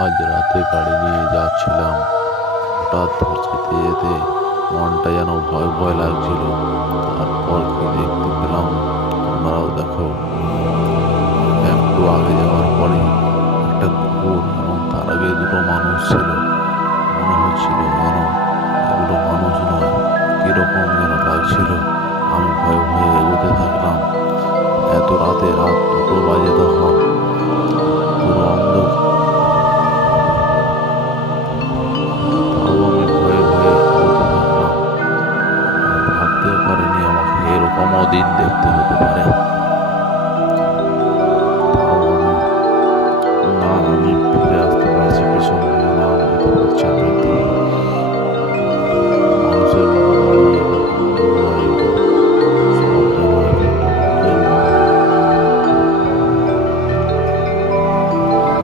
আজ রাতে গাড়ি নিয়ে যাচ্ছিলাম, হঠাৎ যেতে যেতে মনটা যেন ভয় ভয় লাগছিল। তারপর কি দেখতে পেলাম, তোমরাও দেখো। একটু আগে যাওয়ার পরে একটা কুকুর এবং তার আগে দুটো মানুষ ছিল। মনে হচ্ছিল যেন এগুলো মানুষ নয়, কিরকম যেন লাগছিল। আমি ভয়ে ভয়ে